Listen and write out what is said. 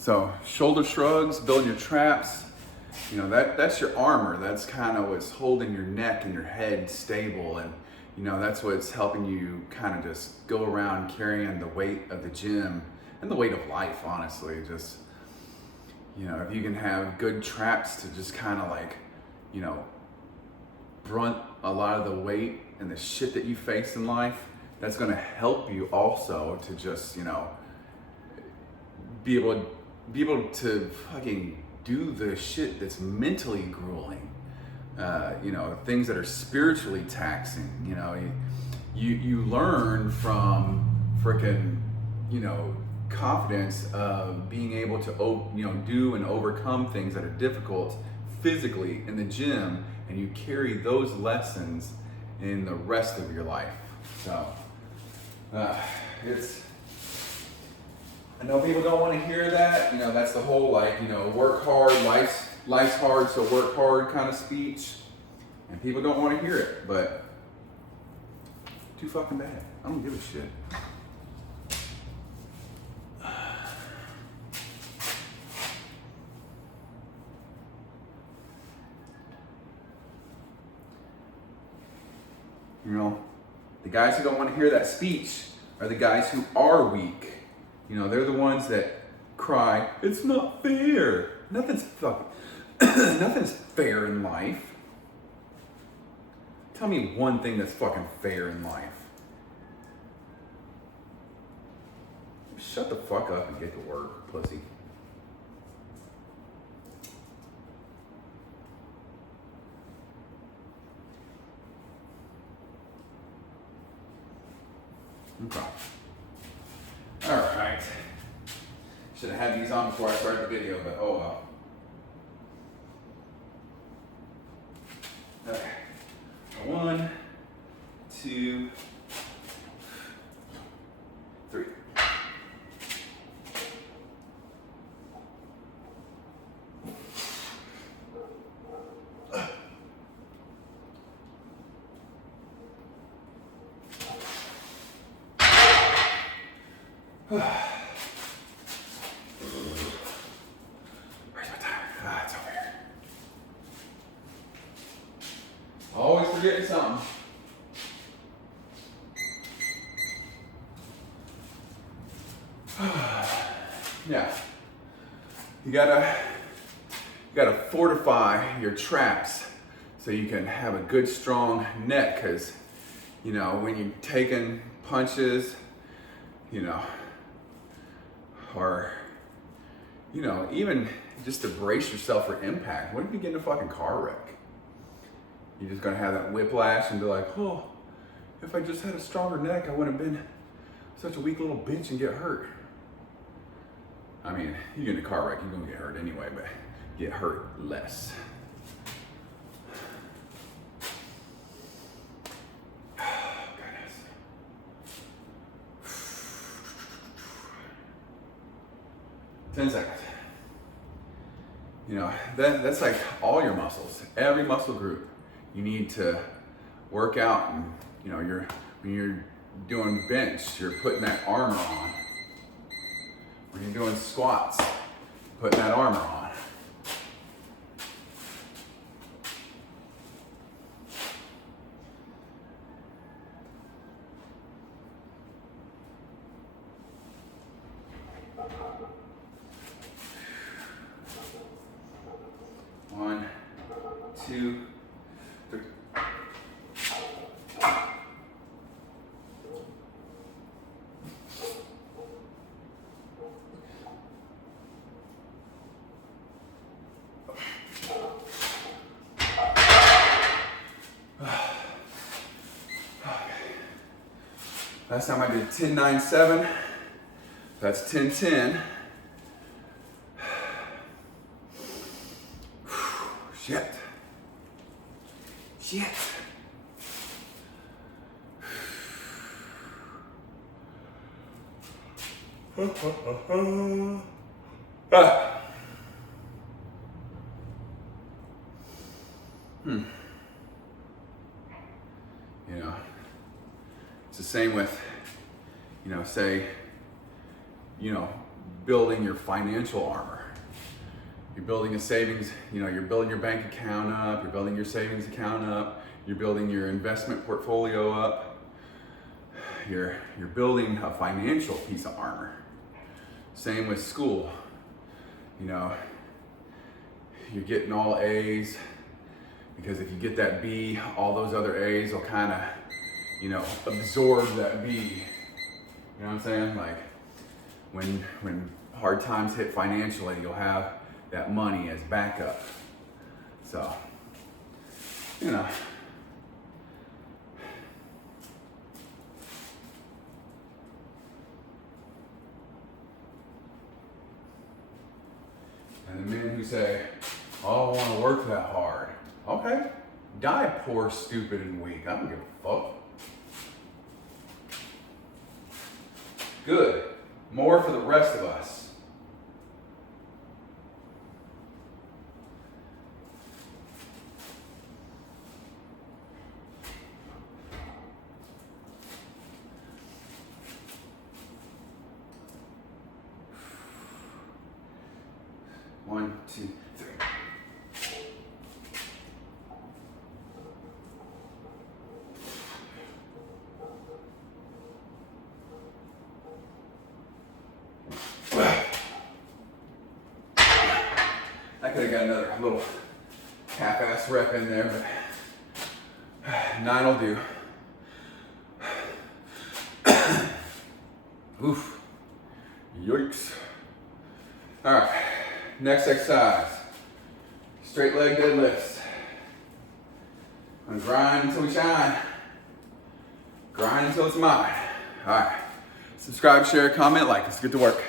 So shoulder shrugs, build your traps. You know, that's your armor. That's kind of what's holding your neck and your head stable. And, you know, that's what's helping you kind of just go around carrying the weight of the gym and the weight of life, honestly. Just, you know, if you can have good traps to just kind of like, you know, brunt a lot of the weight and the shit that you face in life, that's going to help you also to just, you know, be able to fucking do the shit that's mentally grueling, you know, things that are spiritually taxing. You know, you learn from freaking, you know, confidence of being able to, you know, do and overcome things that are difficult physically in the gym, and you carry those lessons in the rest of your life. So I know people don't want to hear that. You know, that's the whole, like, you know, work hard, life's hard, so work hard kind of speech. And people don't want to hear it, but too fucking bad. I don't give a shit. You know, the guys who don't want to hear that speech are the guys who are weak. You know, they're the ones that cry, "It's not fair." Nothing's fair in life. Tell me one thing that's fucking fair in life. Shut the fuck up and get to work, pussy. Okay. All right. Should have had these on before I started the video, but oh well. Okay. 1, 2, 3. Where's my time? It's over here. Always forgetting something. Yeah. You gotta fortify your traps so you can have a good strong neck, because, you know, when you're taking punches, you know, or, you know, even just to brace yourself for impact. What if you get in a fucking car wreck? You're just gonna have that whiplash and be like, oh, if I just had a stronger neck, I wouldn't have been such a weak little bitch and get hurt. I mean, you get in a car wreck, you're gonna get hurt anyway, but get hurt less. Goodness. 10 seconds. You know, that's like all your muscles, every muscle group. You need to work out, and, you know, when you're doing bench, you're putting that armor on. When you're doing squats, putting that armor on. One, 2, 3. Last time I did 10-9-7. That's 10-10. Shit. Shit. You know, it's the same with, you know, say, you know, building your financial armor. You're building a savings, you're building your bank account up, you're building your savings account up, you're building your investment portfolio up. You're building a financial piece of armor. Same with school. You're getting all A's, because if you get that B, all those other A's will kind of, absorb that B. You know what I'm saying? Like when hard times hit financially, you'll have that money as backup. So, And the men who say, oh, I want to work that hard. Okay, die poor, stupid, and weak. I don't give a fuck. Good. More for the rest of us. One, two, three. I could have got another little half-ass rep in there, but 9 will do. Oof. Yikes. All right. Next exercise, straight leg deadlifts. I'm gonna grind until we shine. Grind until it's mine. All right, subscribe, share, comment, like. Let's get to work.